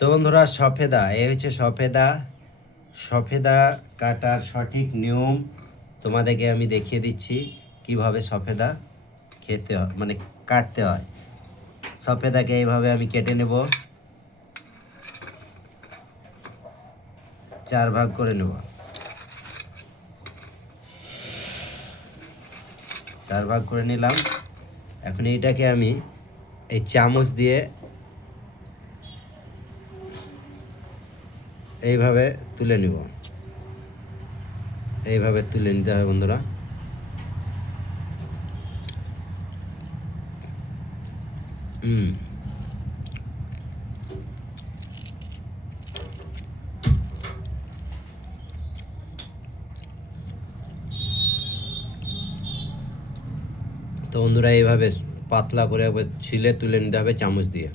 তো বন্ধুরা, সফেদা এই হচ্ছে সফেদা। সফেদা কাটার সঠিক নিয়ম তোমাদেরকে আমি দেখিয়ে দিচ্ছি কিভাবে সফেদা খেতে হয়, মানে কাটতে হয়। সফেদাকে এইভাবে আমি কেটে নেব, 4 ভাগ করে নেব। 4 ভাগ করে নিলাম। এখন এইটাকে আমি এই চামচ দিয়ে এইভাবে তুলে নিব। এইভাবে তুলে নিতে হবে বন্ধুরা। তো বন্ধুরা, এইভাবে পাতলা করে ছিলে তুলে নিতে হবে চামচ দিয়ে।